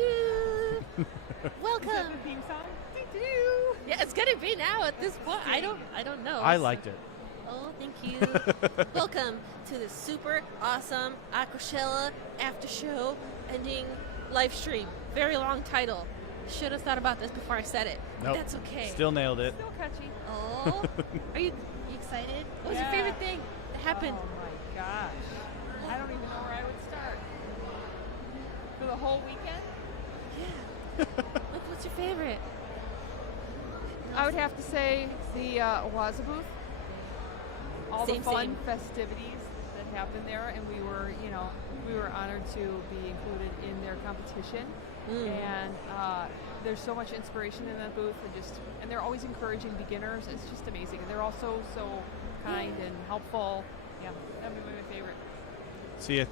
Do-do-do. Welcome. Is that the theme song? Yeah, it's gonna be now at this point. I don't know. I liked it. Oh, thank you. Welcome to the super awesome Aquachella after show ending live stream. Very long title. Should have thought about this before I said it. Nope. That's okay. Still nailed it. Still catchy. Oh, are you excited? What was your favorite thing that happened? Oh my gosh. I don't even know where I would start. For the whole weekend? Yeah. What's your favorite? I would have to say the Oaza booth. All the fun festivities that happened there, and we were honored to be included in their competition. And there's so much inspiration in that booth, and they're always encouraging beginners. It's just amazing, and they're also so kind and helpful. Yeah, that would be my favorite. See,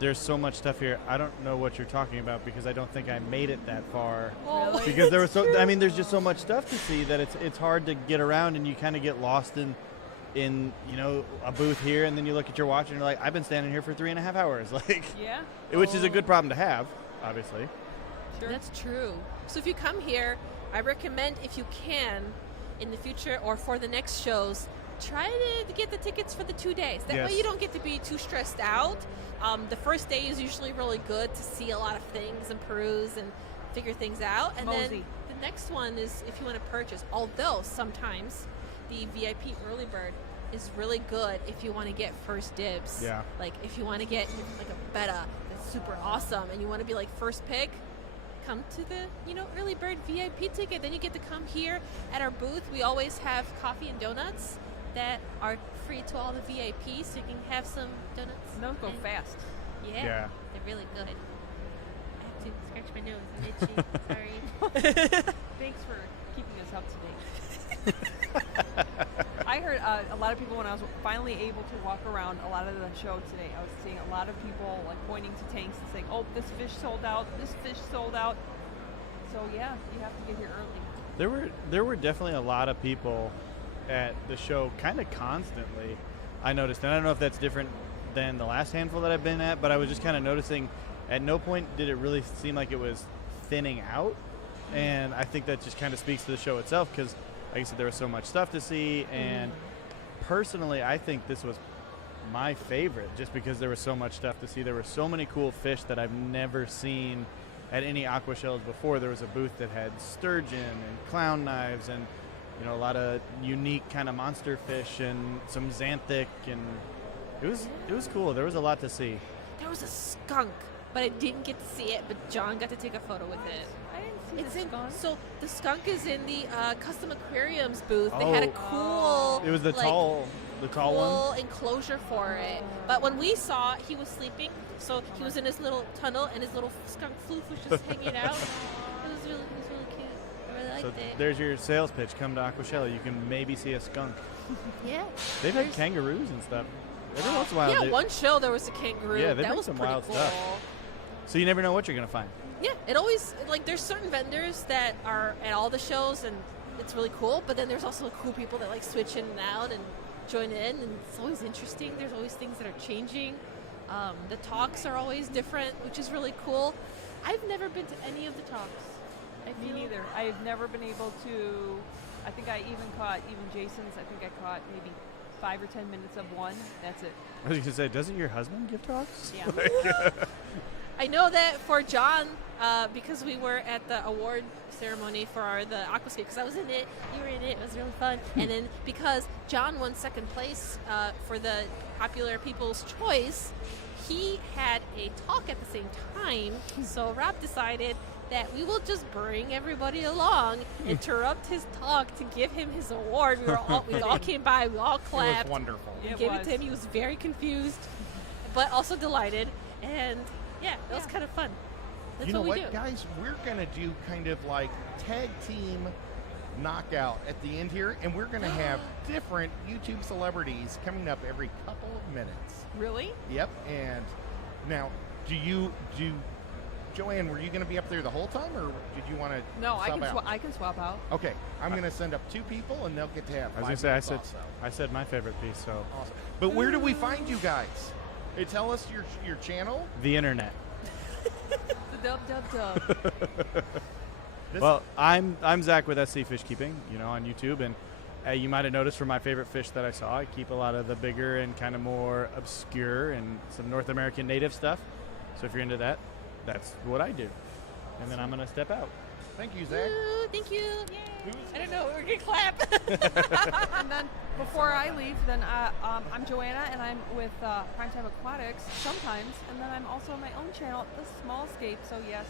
there's so much stuff here. I don't know what you're talking about because I don't think I made it that far. Oh, because there was there's just so much stuff to see that it's hard to get around, and you kind of get lost in a booth here, and then you look at your watch and you're like, I've been standing here for 3.5 hours, which is a good problem to have, obviously. Sure. That's true. So if you come here, I recommend, if you can, in the future or for the next shows, try to get the tickets for the 2 days. That way you don't get to be too stressed out. The first day is usually really good to see a lot of things and peruse and figure things out. And then the next one is if you want to purchase, although sometimes the VIP early bird is really good if you want to get first dibs. Yeah. Like if you want to get like a Betta that's super awesome and you want to be like first pick, come to the early bird VIP ticket. Then you get to come here at our booth. We always have coffee and donuts that are free to all the VIPs, so you can have some donuts. Those go fast. Yeah, they're really good. I have to scratch my nose. I'm itchy. Sorry. Thanks for keeping us up to date. I heard a lot of people when I was finally able to walk around a lot of the show today. I was seeing a lot of people like pointing to tanks and saying, "Oh, this fish sold out. This fish sold out." So yeah, you have to get here early. There were definitely a lot of people at the show, kind of constantly. I noticed, and I don't know if that's different than the last handful that I've been at, but I was just kind of noticing. At no point did it really seem like it was thinning out, and I think that just kind of speaks to the show itself because. Like I said, there was so much stuff to see, and personally, I think this was my favorite just because there was so much stuff to see. There were so many cool fish that I've never seen at any Aquachellas before. There was a booth that had sturgeon and clown knives and a lot of unique kind of monster fish and some xanthic, and it was cool. There was a lot to see. There was a skunk, but I didn't get to see it, but John got to take a photo with it. So the skunk is in the custom aquariums booth. They had a cool. It was the tall one. Enclosure for it. But when we saw, he was sleeping, so he was in his little tunnel, and his little skunk floof was just hanging out. It was really cute. I really liked it. There's your sales pitch. Come to Aquachella. You can maybe see a skunk. Yeah. They've had kangaroos and stuff. Every once in a while. Yeah, one show there was a kangaroo. Yeah, that was some pretty wild cool. stuff. So you never know what you're gonna find. Yeah, it always, there's certain vendors that are at all the shows, and it's really cool, but then there's also cool people that, switch in and out and join in, and it's always interesting. There's always things that are changing. The talks are always different, which is really cool. I've never been to any of the talks. Me neither. I've never been able to, I think I even caught, Jason's, I think I caught maybe 5 or 10 minutes of one. That's it. I was going to say, doesn't your husband give talks? Yeah. I know that for John, because we were at the award ceremony for the Aquascape, because I was in it, you were in it, it was really fun. And then because John won second place for the Popular People's Choice, he had a talk at the same time. So Rob decided that we will just bring everybody along, interrupt his talk to give him his award. We all came by, we all clapped. It was wonderful. We gave it to him. He was very confused, but also delighted. And yeah, it was kind of fun. That's you know what we what, do. guys? We're going to do kind of like tag team knockout at the end here, and we're going to have different YouTube celebrities coming up every couple of minutes. Really? Yep. And now, Joanne, were you going to be up there the whole time, or did you want to No, out? I can swap out. Okay, I'm going to send up 2 people, and they'll get to have 5 I was going to say, minutes also. I said my favorite piece, so. Awesome. But where do we find you guys? Hey, tell us your channel. The internet. The Dub. Well, I'm Zach with SC Fish Keeping, on YouTube, and you might have noticed from my favorite fish that I saw, I keep a lot of the bigger and kind of more obscure and some North American native stuff. So if you're into that, that's what I do. And then I'm going to step out. Thank you, Zach. Ooh, thank you. I don't know. We're going to clap. And then before I leave, then I'm Joanna, and I'm with Primetime Aquatics sometimes, and then I'm also on my own channel, The Small Scape. So yes,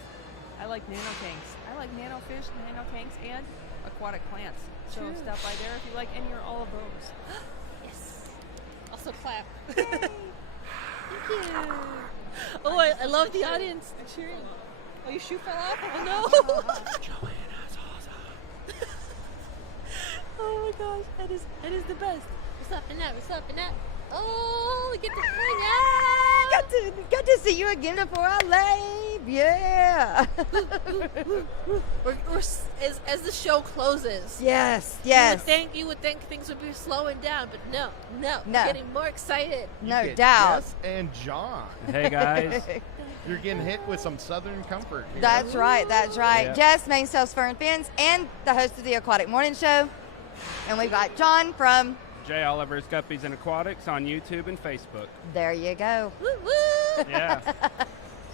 I like nano tanks. I like nano fish, nano tanks, and aquatic plants. So True. stop by there if you like any or all of those. Yes. Also clap. Thank you. Oh, I love the audience cheering. Oh, your shoe fell off? Oh, no. Joanna's awesome. Oh, my gosh. That is the best. What's up in that? What's up in that? Oh, we get to hang out. Got to see you again before I leave. Yeah. As the show closes. Yes. You would think things would be slowing down, but no. No. We're getting more excited. No You get doubt. Jess and John. Hey, guys. You're getting hit with some Southern comfort here. That's right. Yeah. Jess, main sales Fur and Fins, and the host of the Aquatic Morning Show. And we've got John from, Jay Oliver's Guppies and Aquatics on YouTube and Facebook. there you go. Woo woo. Yeah.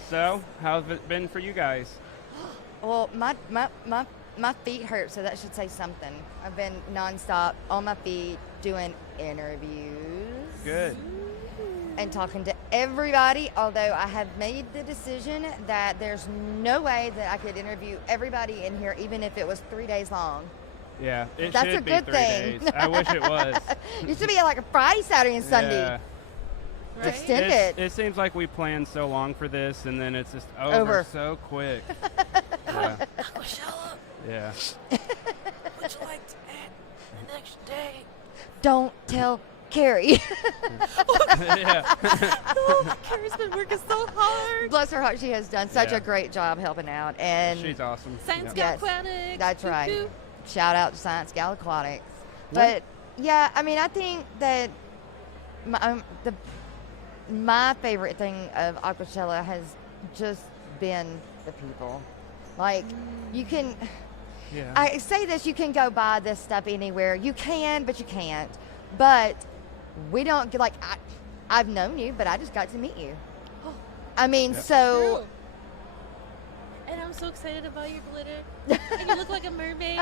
So, how's it been for you guys? Well, my feet hurt, so that should say something. I've been nonstop on my feet doing interviews. Good. And talking to everybody, although I have made the decision that there's no way that I could interview everybody in here, even if it was 3 days long. Yeah, it That's should a be good 3 thing. days. I wish it was. It should be like a Friday, Saturday, and Sunday. Yeah. It's extended. It seems like we planned so long for this, and then it's just over, Over. so quick. Yeah. Aquachella, Yeah. would you like to add the next day? Don't tell Carrie. Yeah. Oh, Carrie's been working so hard. Bless her heart, she has done such Yeah. a great job helping out. And She's awesome. Science Yeah. Gal Aquatics. that's Doo right. doo. Shout out to Science Gal Aquatics. What? But yeah, I mean, I think that my favorite thing of Aquachella has just been the people. Like, you can, Yeah. I say this, you can go buy this stuff anywhere. You can, but you can't. But we don't get, like, I've known you, but I just got to meet you. I mean, Yeah. so, True. And I'm so excited about your glitter. And you look like a mermaid.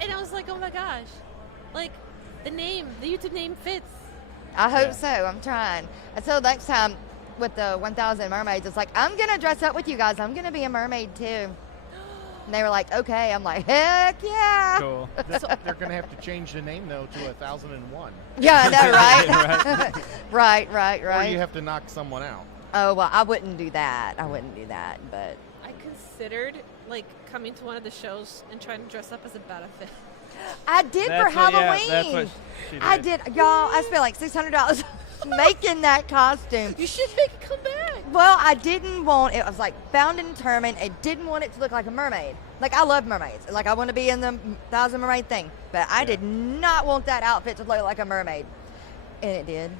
And I was like, oh my gosh. Like, the YouTube name fits. I hope Yeah. so. I'm trying. Until next time with the 1,000 mermaids, it's like, I'm going to dress up with you guys. I'm going to be a mermaid too. And they were like, okay. I'm like, heck yeah. Cool. They're going to have to change the name, though, to 1001. Yeah, I know, right? right. Or you have to knock someone out. Oh, well, I wouldn't do that. But I considered, like, coming to one of the shows and trying to dress up as a Betta fish. I did for That's what- yeah, Halloween. that's what she I did. Y'all, I spent like $600 making that costume. You should make it come back. Well, I didn't want it. I was like bound and determined. I didn't want it to look like a mermaid. Like, I love mermaids. Like, I want to be in the 1,000 mermaid thing. But I did not want that outfit to look like a mermaid. And it did.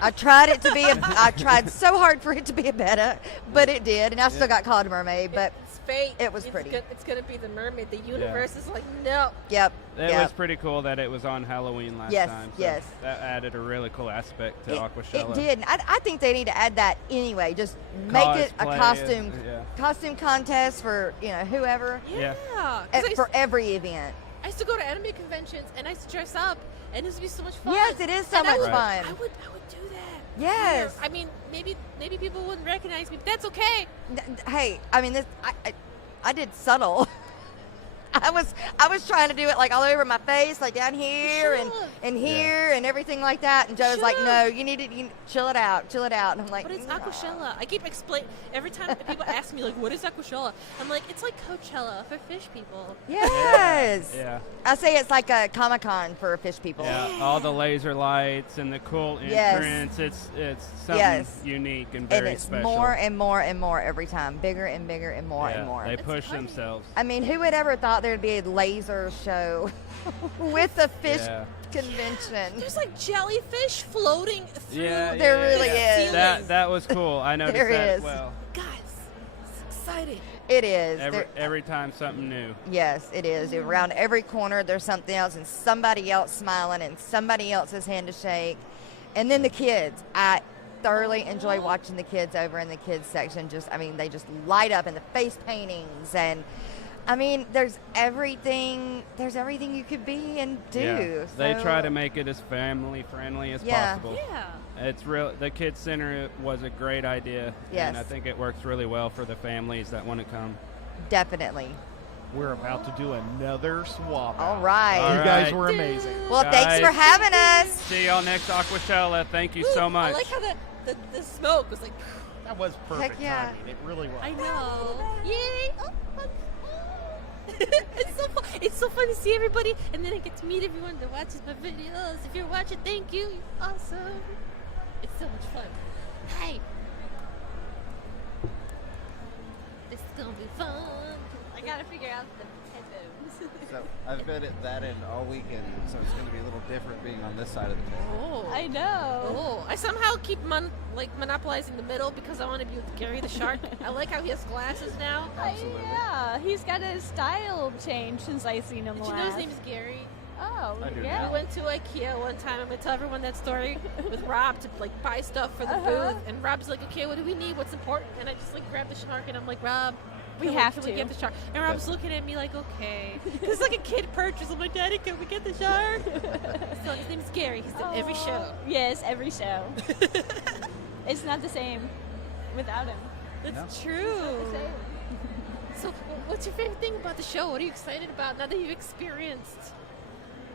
I tried it to be I tried so hard for it to be a Betta, but it did. And I still got called a mermaid. But It's fate. it was pretty. It's gonna be the mermaid. The universe is like, no. yep. It was pretty cool that it was on Halloween last Yes, time. So yes. That added a really cool aspect to Aquachella. It did. I think they need to add that anyway. Just make it a Cosplay, costume yeah. costume contest for whoever Yeah. 'Cause for every event. I used to go to anime conventions and I used to dress up, and it used to be so much fun. Yes, it is so And I much would- fun. I would do that. Yes. I mean, maybe people wouldn't recognize me, but that's okay. Hey, I mean, I did subtle. I was trying to do it like all over my face, like down here and here and everything like that. And Joe was like, Should've. "No, you need to chill it out." And I'm like, But it's "No." Aquachella. I keep explaining every time people ask me like, "What is Aquachella?" I'm like, "It's like Coachella for fish people." Yes. Yeah. I say it's like a Comic-Con for fish people. Yeah, all the laser lights and the cool Yes. entrance. It's something Yes. unique and And very it's special. more and more and more every time, bigger and bigger and more Yeah, and more. They It's push funny. themselves. I mean, who would ever thought there'd be a laser show with a fish Yeah. convention? There's like jellyfish floating through. Yeah, There yeah, really yeah. is. That was cool. I noticed There that is. well. Guys, exciting. It is. Every time something new. Yes, it is. Around every corner, there's something else, and somebody else smiling, and somebody else's hand to shake. And then the kids. I thoroughly enjoy watching the kids over in the kids section. They just light up, in the face paintings, and there's everything you could be and do. Yeah. They try to make it as family friendly as possible. Yeah. It's real. The Kids Center was a great idea, Yes. and I think it works really well for the families that want to come. Definitely. We're about to do another swap. All right. All You guys right. were amazing. Well, thanks for Guys. having us. See y'all next Aquachella. Thank you so much. I like how the smoke was like, That was perfect Heck yeah. timing. It really was. I know. Yay! Oh, look. It's so fun to see everybody, and then I get to meet everyone that watches my videos. If you're watching, thank you. You're awesome. It's so much fun. Hey, this is gonna be fun. I gotta figure out the headphones. So I've been at that end all weekend, so it's going to be a little different being on this side of the table. Oh. I know. Oh, I somehow keep monopolizing the middle because I want to be with Gary the shark. I like how he has glasses now. Yeah, he's got a style change since I seen him Did you last. know his name is Gary? Oh, I do yeah. We went to IKEA one time. I'm gonna tell everyone that story with Rob to buy stuff for the Uh-huh. booth. And Rob's like, "Okay, what do we need? What's important?" And I just grabbed the shark and I'm like, "Rob, We can have can to. we get the shark?" And Rob's looking at me like, "Okay." It's like a kid purchase. I'm like, "Daddy, can we get the shark?" So his name's Gary. He's in every show. Yes, every show. It's not the same without him. That's true. So, what's your favorite thing about the show? What are you excited about now that you've experienced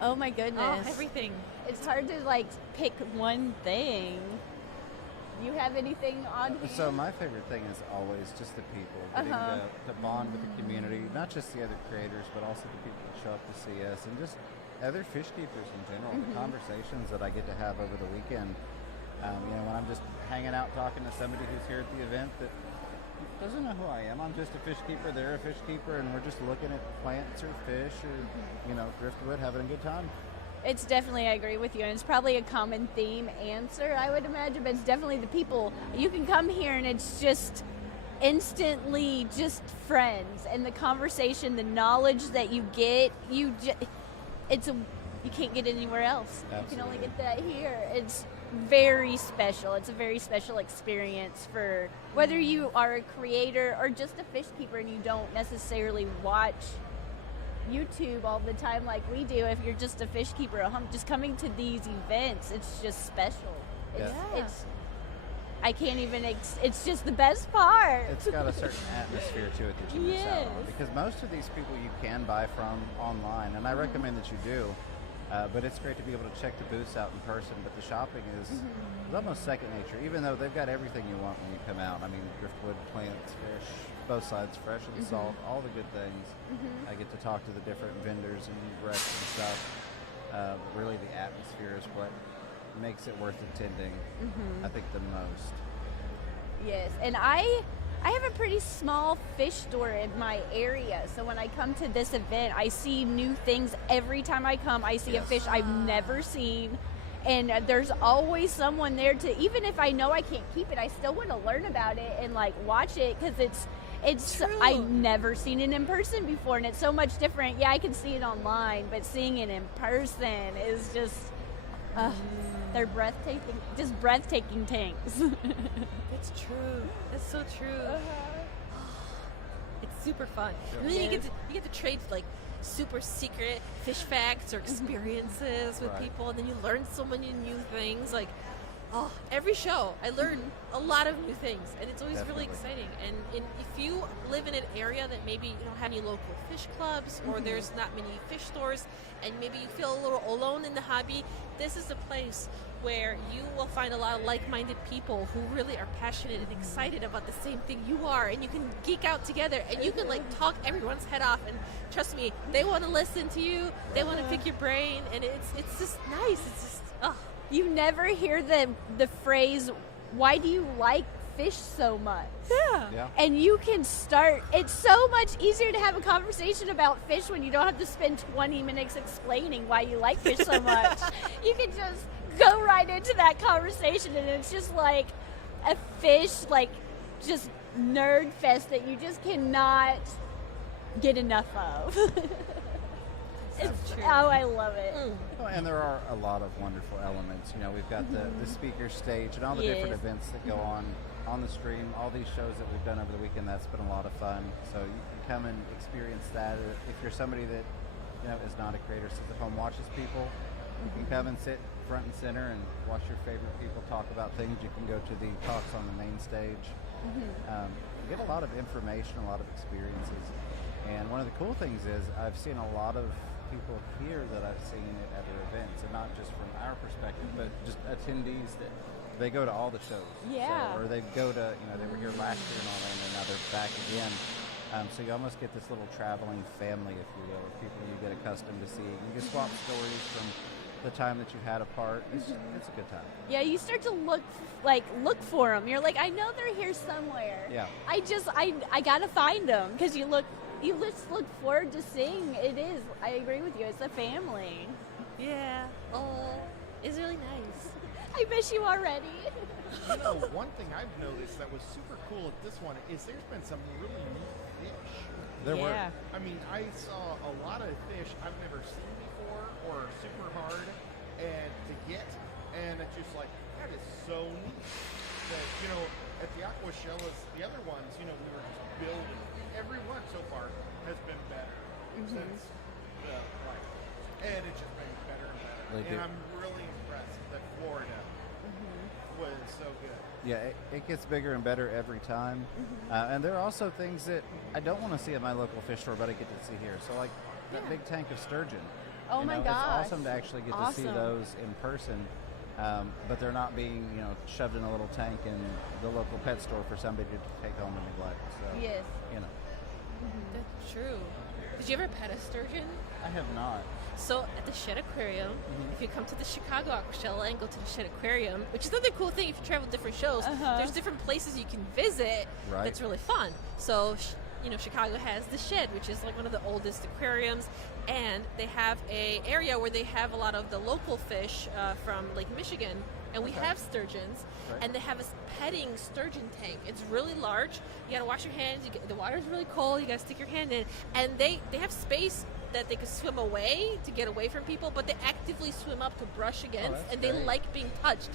Oh my goodness. everything? It's hard to pick one thing. You have anything on here? So my favorite thing is always just the people, getting to bond with the community, not just the other creators, but also the people that show up to see us, and just other fish keepers in general. The conversations that I get to have over the weekend. When I'm just hanging out talking to somebody who's here at the event that doesn't know who I am. I'm just a fish keeper. They're a fish keeper, and we're just looking at plants or fish or driftwood, having a good time. It's definitely, I agree with you, and it's probably a common theme answer, I would imagine, but it's definitely the people. You can come here and it's just instantly just friends, and the conversation, the knowledge that you get, you can't get it anywhere else. Absolutely. You can only get that here. It's very special. It's a very special experience for whether you are a creator or just a fish keeper and you don't necessarily watch YouTube all the time like we do. If you're just a fish keeper at home, just coming to these events, it's just special. It's I can't even. It's just the best part. It's got a certain atmosphere to it that you miss out on, because most of these people you can buy from online, and I recommend that you do. But it's great to be able to check the booths out in person. But the shopping is almost second nature, even though they've got everything you want when you come out. I mean, driftwood, plants, fish, both sides, fresh and salt, all the good things. I get to talk to the different vendors and reps and stuff. Really, the atmosphere is what makes it worth attending, I think, the most. Yes, and I have a pretty small fish store in my area, so when I come to this event, I see new things every time I come. I see a fish I've never seen, and there's always someone there to, even if I know I can't keep it, I still want to learn about it and watch it, because it's True. I've never seen it in person before, and it's so much different. Yeah, I can see it online, but seeing it in person is just they're breathtaking tanks. That's true. That's so true. It's super fun. And then you get to trade super secret fish facts or experiences with people, and then you learn so many new things. Every show I learn a lot of new things, and it's always really exciting. And if you live in an area that maybe you don't have any local fish clubs, or there's not many fish stores, and maybe you feel a little alone in the hobby, this is a place where you will find a lot of like-minded people who really are passionate and excited about the same thing you are, and you can geek out together, and you can talk everyone's head off, and trust me, they want to listen to you, they want to pick your brain, and it's just nice. It's just You never hear the phrase, "Why do you like fish so much?" Yeah. And you can start. It's so much easier to have a conversation about fish when you don't have to spend 20 minutes explaining why you like fish so much. You can just go right into that conversation, and it's just like a fish, just nerd fest that you just cannot get enough of. Oh, I love it. Well, and there are a lot of wonderful elements. We've got the speaker stage and all the different events that go on the stream. All these shows that we've done over the weekend, that's been a lot of fun. So you can come and experience that. If you're somebody that is not a creator, sits at home, watches people, you can come and sit front and center and watch your favorite people talk about things. You can go to the talks on the main stage. Get a lot of information, a lot of experiences. And one of the cool things is I've seen a lot of people here that I've seen at other events, and not just from our perspective, but just attendees that they go to all the shows. Yeah. Or they go to, they were here last year in Orlando, now they're back again. So you almost get this little traveling family, if you will, of people you get accustomed to seeing. You can swap stories from the time that you had apart. It's a good time. Yeah, you start to look for them. You're like, I know they're here somewhere. Yeah. I gotta find them, because you just look forward to seeing. It is. I agree with you. It's a family. Yeah. Oh, it's really nice. I miss you already. One thing I've noticed that was super cool at this one is there's been some really neat fish. There were. I mean, I saw a lot of fish I've never seen before or super hard and to get, and it's just like, that is so neat. That, at the Aquachellas, the other ones, we were just building. Every one so far has been better since the flight. And it's just been better and better. And I'm really impressed that Florida was so good. Yeah, it gets bigger and better every time. And there are also things that I don't want to see at my local fish store, but I get to see here. So like that big tank of sturgeon. Oh my gosh. It's awesome to actually get to see those in person. But they're not being, shoved in a little tank in the local pet store for somebody to take home and neglect. So, Yes. That's true. Did you ever pet a sturgeon? I have not. So at the Shed Aquarium, if you come to the Chicago Aquachella and go to the Shed Aquarium, which is another cool thing if you travel to different shows, there's different places you can visit that's really fun. So, Chicago has the Shed, which is like one of the oldest aquariums, and they have a area where they have a lot of the local fish from Lake Michigan, and we have sturgeons, and they have a petting sturgeon tank. It's really large. You gotta wash your hands. The water's really cold. You gotta stick your hand in, and they have space that they could swim away to get away from people, but they actively swim up to brush against, and they like being touched.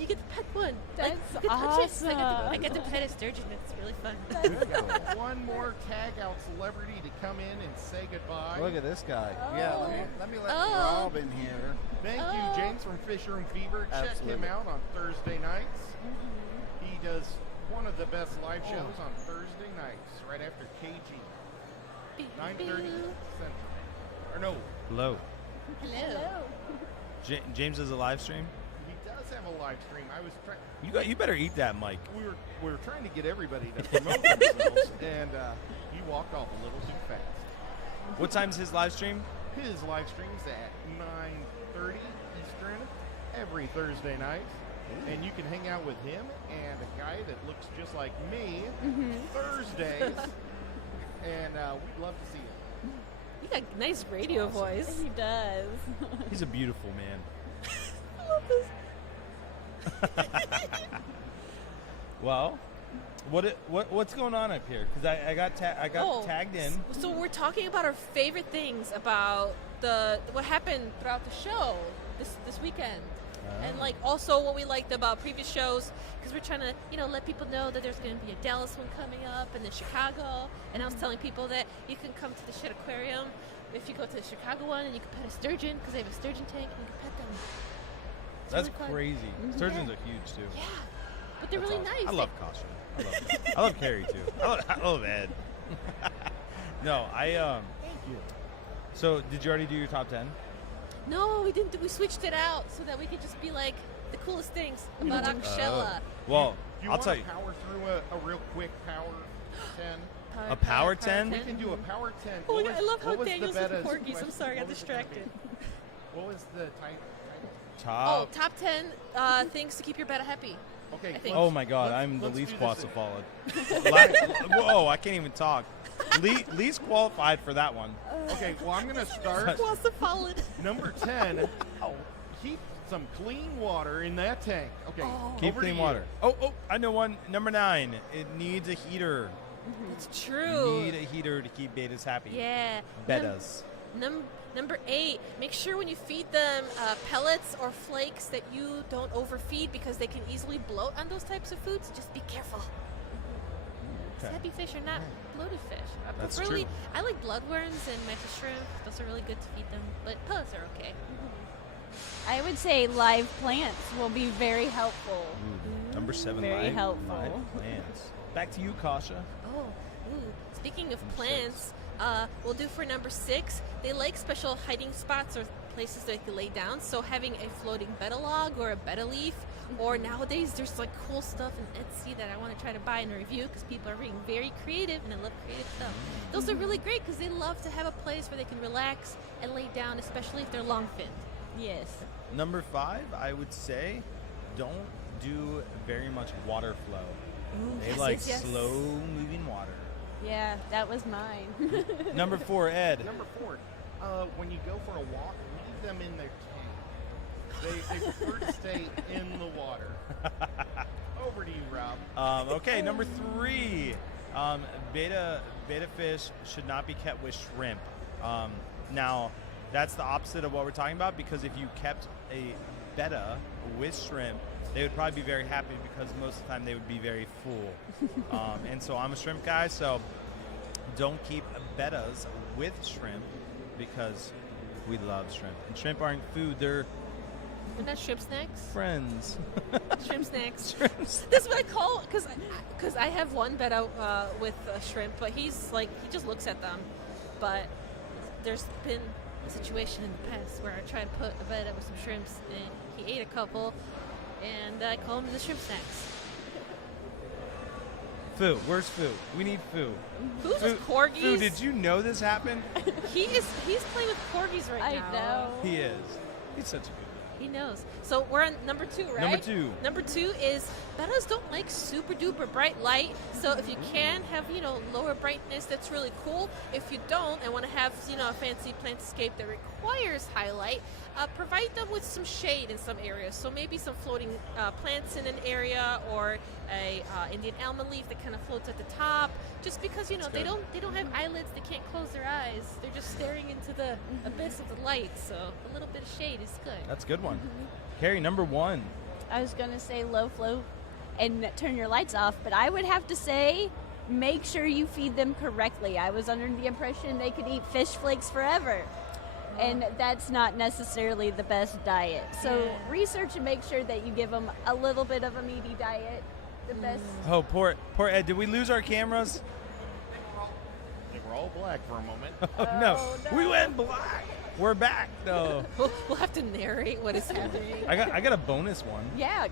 You get to pet one. That's you get to touch awesome. it. I get to pet a sturgeon. It's really fun. We've got one more tag out celebrity to come in and say goodbye. Look at this guy. Yeah, let me let Rob in here. Thank you, James from Fisher and Fever. Check him out on Thursday nights. He does one of the best live shows on Thursday nights, right after KG. 9:30 Central. Or no. Hello. Hello. James does a live stream? He does have a live stream. I was trying. You better eat that, Mike. We were trying to get everybody to promote themselves, and he walked off a little too fast. What time's his live stream? His live stream's at 9:30 Eastern every Thursday night, and you can hang out with him and a guy that looks just like me Thursdays, and we'd love to see him. You got a nice radio voice. He does. He's a beautiful man. I love this. Well, what's going on up here? Because I got tagged in. So we're talking about our favorite things about what happened throughout the show this weekend, and like also what we liked about previous shows, because we're trying to let people know that there's going to be a Dallas one coming up and then Chicago. And I was telling people that you can come to the Shed Aquarium if you go to the Chicago one, and you can pet a sturgeon because they have a sturgeon tank and you can pet them. That's crazy. Sturgeons are huge too. Yeah, but they're really nice. I love Kasia. I love Carrie too. I love Ed. No, Thank you. So, did you already do your top 10? No, we didn't. We switched it out so that we could just be like the coolest things about Aquachella. Well, Do you I'll want tell to you. power through a real quick power 10? A power 10? We can do a power 10. Oh my God, I love how what was Daniel's the with Betta's corgis. I'm question? sorry, I got What was the distracted. What was the title? Top. Top 10 things to keep your Betta happy. Okay. I think. Oh my God, I'm the let's least do this qualified. Whoa, I can't even talk. Least qualified for that one. Okay, well, I'm going to start. Qualified. Number 10, some clean water in that tank. Okay, Keep over to clean you. water. Oh, I know one. Number 9. It needs a heater. It's true. You need a heater to keep bettas happy. Yeah. Bettas. Number 8, make sure when you feed them pellets or flakes that you don't overfeed because they can easily bloat on those types of foods. Just be careful. Okay. Happy fish are not bloated fish. That's Preferably, true. I like bloodworms and mantis shrimp. Those are really good to feed them, but pellets are okay. I would say live plants will be very helpful. Number 7. Very live, helpful. live plants. Back to you, Kasia. Oh, speaking of plants, we'll do for number 6. They like special hiding spots or places they can lay down. So having a floating betta log or a betta leaf, or nowadays there's like cool stuff in Etsy that I want to try to buy and review because people are being very creative and I love creative stuff. Those are really great because they love to have a place where they can relax and lay down, especially if they're long finned. Yes. Number 5, I would say, don't do very much water flow. They yes, like yes, yes. slow moving water. Yeah, that was mine. Number 4, Ed. Number 4, when you go for a walk, leave them in their tank. They prefer to stay in the water. Over to you, Rob. Okay, number 3. Betta fish should not be kept with shrimp. Now, that's the opposite of what we're talking about because if you kept a betta with shrimp, they would probably be very happy because most of the time they would be very full. And so I'm a shrimp guy, so don't keep bettas with shrimp because we love shrimp. And shrimp aren't food, they're They're not shrimp snacks? friends. Shrimp snacks. Shrimps. That's what I call because I have one betta with shrimp, but he just looks at them. But there's been a situation in the past where I tried to put a betta with some shrimps and he ate a couple, and I call them the shrimp snacks. Foo, where's Foo? We need Foo. Who's with corgis? Foo, did you know this happened? He's playing with corgis right now. I know. He is. He's such a good He knows. So we're on number 2, right? Number 2. Number 2 is bettas don't like super duper bright light. So if you can have, lower brightness, that's really cool. If you don't and want to have, a fancy plantscape that requires highlight, provide them with some shade in some areas. So maybe some floating plants in an area or a Indian almond leaf that kind of floats at the top. Just because, they don't have eyelids, they can't close their eyes. They're just staring into the abyss of the light. So a little bit of shade is good. That's a good one. Carrie, number 1. I was going to say low flow and turn your lights off, but I would have to say make sure you feed them correctly. I was under the impression they could eat fish flakes forever. And that's not necessarily the best diet. So research and make sure that you give them a little bit of a meaty diet. The best. Oh, poor Ed. Did we lose our cameras? They were all black for a moment. Oh, no. We went black. We're back. No. We'll have to narrate what is happening. I got a bonus one. Yeah.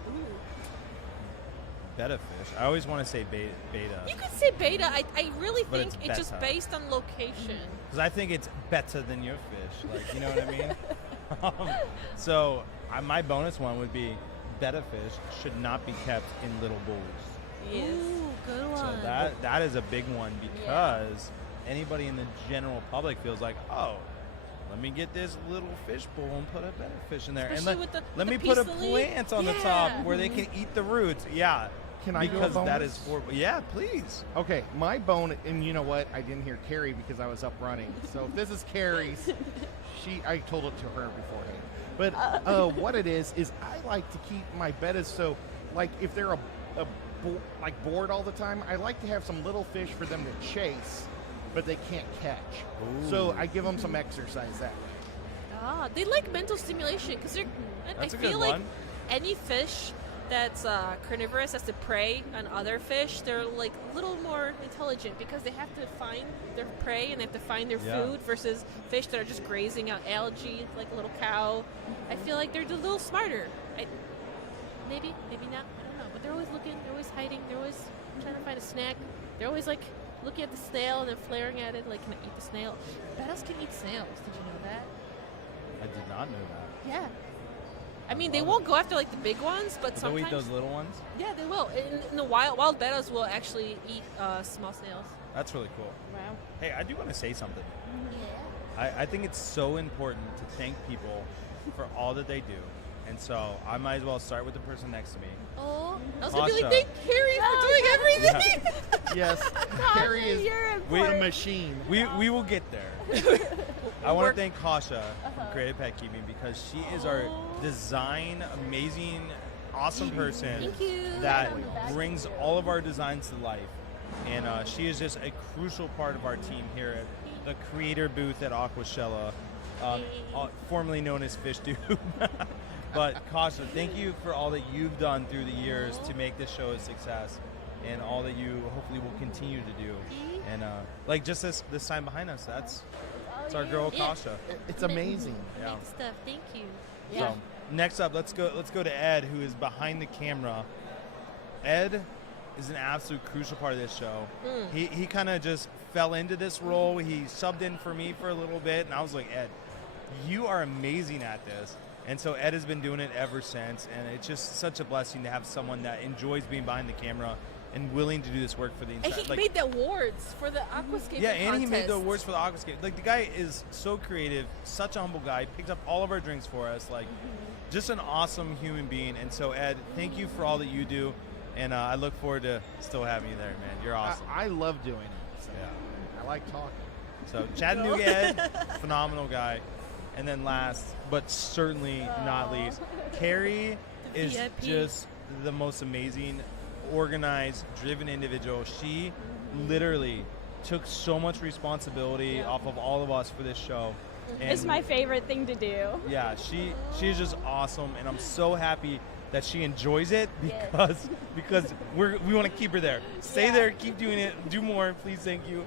Betta fish. I always want to say beta. You could say beta. I really But think it's it's just betta. based on location. Because I think it's better than your fish. Like, you know what I mean? So my bonus one would be betta fish should not be kept in little bowls. Yes. Ooh, good one. So that is a big one because anybody in the general public feels like, oh, let me get this little fish bowl and put a betta fish in there. Especially and with the let me piece put a of leaf. plant on the top where they can eat the roots. Yeah. Can I go because that bonus? is for yeah, please. Okay, my bone, and you know what? I didn't hear Carrie because I was up running. So if this is Carrie's, I told it to her beforehand. But what it is I like to keep my bettas so, like, if they're bored all the time, I like to have some little fish for them to chase, but they can't catch. Ooh. So I give them some exercise that way. They like mental stimulation because I That's a feel good like one. any fish that's carnivorous has to prey on other fish. They're like a little more intelligent because they have to find their prey and they have to find their food versus fish that are just grazing out algae like a little cow. I feel like they're a little smarter. Maybe not. I don't know. But they're always looking. They're always hiding. They're always trying to find a snack. They're always like looking at the snail and then flaring at it like, can I eat the snail? Bettas can eat snails. Did you know that? I did not know that. Yeah. I mean, they won't go after like the big ones, but They'll sometimes eat those little ones? Yeah, they will. In the wild bettas will actually eat small snails. That's really cool. Wow. Hey, I do want to say something. I think it's so important to thank people for all that they do. And so I might as well start with the person next to me. Oh, I was gonna be like, Kasia. thank Carrie for doing everything. Yes, Carrie is You're a important. machine. We will get there. I want to thank Kasia from Creative Pet Keeping because she is our design amazing, awesome person Thank you. that brings all of our designs to life. And she is just a crucial part of our team here at the creator booth at Aquachella, formerly known as Fish Tube. But Kasia, thank you for all that you've done through the years to make this show a success, and all that you hopefully will continue to do. And like just this sign behind us, that's our girl Yeah. Kasia. It's amazing. Yeah. Make stuff. Thank you. So next up, let's go to Ed, who is behind the camera. Ed is an absolute crucial part of this show. He kind of just fell into this role. He subbed in for me for a little bit, and I was like, Ed, you are amazing at this. And so Ed has been doing it ever since, and it's just such a blessing to have someone that enjoys being behind the camera and willing to do this work for the And entire. he made the awards for the Aquascape Yeah, and he made the contest. awards for the Aquascape. Like, the guy is so creative, such a humble guy. Picked up all of our drinks for us. Like, just an awesome human being. And so, Ed, thank you for all that you do. And I look forward to still having you there, man. You're awesome. I love doing it. So I like talking. So, Chattanooga Ed, phenomenal guy. And then last, but certainly not least, Carrie is VIP. just the most amazing, organized, driven individual. She literally took so much responsibility off of all of us for this show. And It's my favorite thing to do. yeah, she's just awesome, and I'm so happy that she enjoys it because we want to keep her there. Stay there, keep doing it, do more, please, thank you.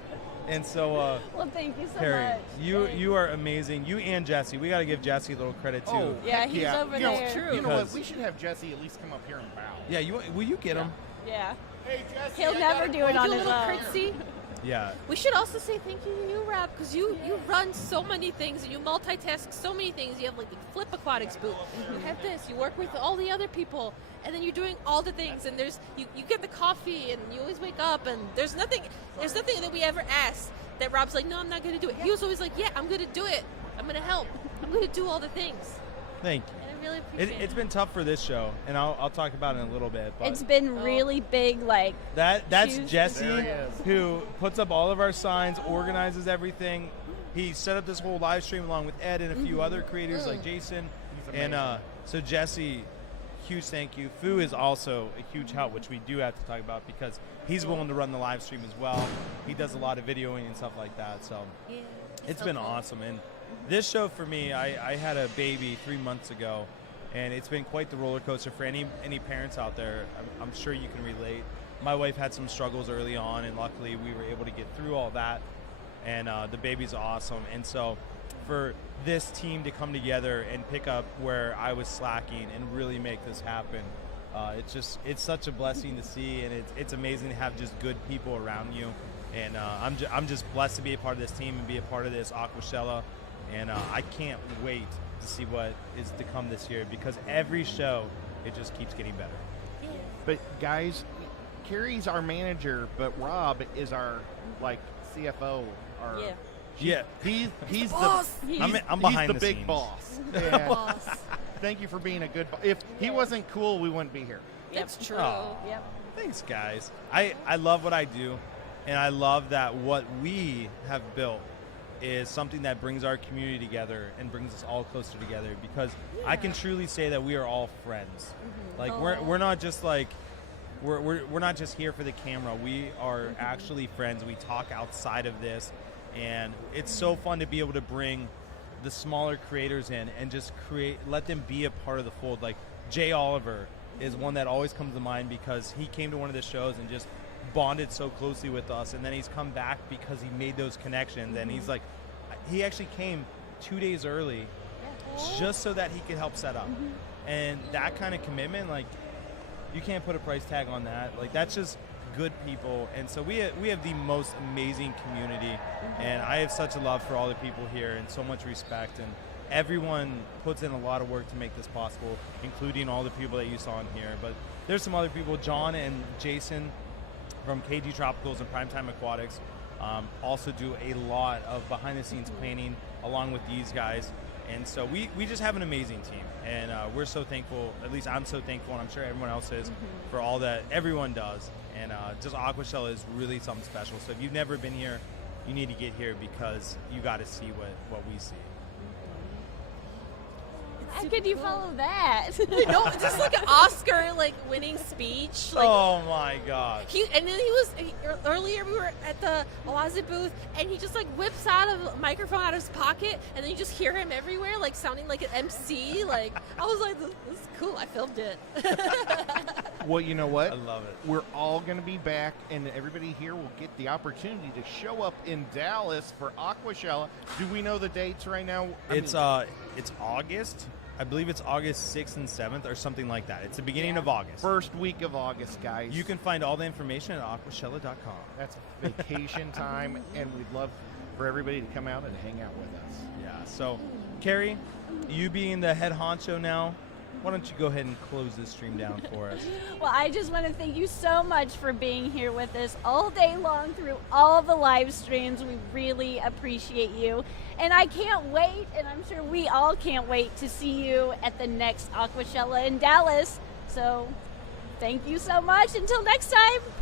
And so, Well, thank you so Perry, much. you are amazing. You and Jesse. We got to give Jesse a little credit too. Oh, Yeah, heck he's yeah. over You know, there. You know what? Because- We should have Jesse at least come up here and bow. Yeah, will you get him? Yeah. Hey, Jesse. He'll never do it on Do a his little own. curtsy. Yeah. We should also say thank you to you, Rob, because you run so many things and you multitask so many things. You have like the Flip Aquatics booth. You have this. You work with all the other people, and then you're doing all the things. And there's you get the coffee, and you always wake up, and there's nothing that we ever asked that Rob's like, no, I'm not going to do it. He was always like, yeah, I'm going to do it. I'm going to help. I'm going to do all the things. Thank you. And I really appreciate It's been tough for this show, and I'll talk about it in a little bit. But It's been really big, like, that's shoes. Jesse, There he is. who puts up all of our signs, organizes everything. He set up this whole live stream along with Ed and a few other creators like Jason. He's And amazing. so Jesse, huge thank you. Fu is also a huge help, which we do have to talk about because he's willing to run the live stream as well. He does a lot of videoing and stuff like that. So Yeah, it's so been cool. awesome. And this show for me, I had a baby 3 months ago, and it's been quite the roller coaster for any parents out there. I'm sure you can relate. My wife had some struggles early on, and luckily we were able to get through all that. And the baby's awesome. And so for this team to come together and pick up where I was slacking and really make this happen, it's such a blessing to see, and it's amazing to have just good people around you. And I'm just blessed to be a part of this team and be a part of this Aquachella. And I can't wait to see what is to come this year because every show, it just keeps getting better. But guys, Carrie's our manager, but Rob is our like CFO. Our, Yeah. Yeah, He's boss. the I'm behind he's the the big scenes. boss. And Boss. thank you for being a good. If he wasn't cool, we wouldn't be here. That's true. Oh. Yep. Thanks, guys. I love what I do, and I love that what we have built is something that brings our community together and brings us all closer together because I can truly say that we are all friends. Like we're not just like we're not just here for the camera. We are actually friends. We talk outside of this, and it's so fun to be able to bring the smaller creators in and just let them be a part of the fold. Like Jay Oliver is one that always comes to mind because he came to one of the shows and just bonded so closely with us, and then he's come back because he made those connections, and he's like, he actually came 2 days early just so that he could help set up. And that kind of commitment, like, you can't put a price tag on that. Like, that's just good people. And so we have the most amazing community, and I have such a love for all the people here and so much respect, and everyone puts in a lot of work to make this possible, including all the people that you saw in here. But there's some other people, John and Jason from KG Tropicals and Primetime Aquatics, also do a lot of behind-the-scenes planning along with these guys. And so we just have an amazing team, and we're so thankful. At least I'm so thankful, and I'm sure everyone else is, for all that everyone does. And just Aquachella is really something special. So if you've never been here, you need to get here because you got to see what we see. How could you follow that? No, just like an Oscar winning speech. Like, Oh my God! Earlier we were at the Oasis booth, and he just whips out a microphone out of his pocket, and then you just hear him everywhere, sounding like an MC. I was like, this is cool. I filmed it. Well, you know what? I love it. We're all going to be back, and everybody here will get the opportunity to show up in Dallas for Aquachella. Do we know the dates right now? It's August. I believe it's August 6th and 7th or something like that. It's the beginning of August. First week of August, guys. You can find all the information at aquachella.com. That's vacation time, and we'd love for everybody to come out and hang out with us. Yeah. So, Carrie, you being the head honcho now, why don't you go ahead and close this stream down for us? Well, I just want to thank you so much for being here with us all day long through all the live streams. We really appreciate you. And I can't wait, and I'm sure we all can't wait to see you at the next Aquachella in Dallas. So thank you so much. Until next time.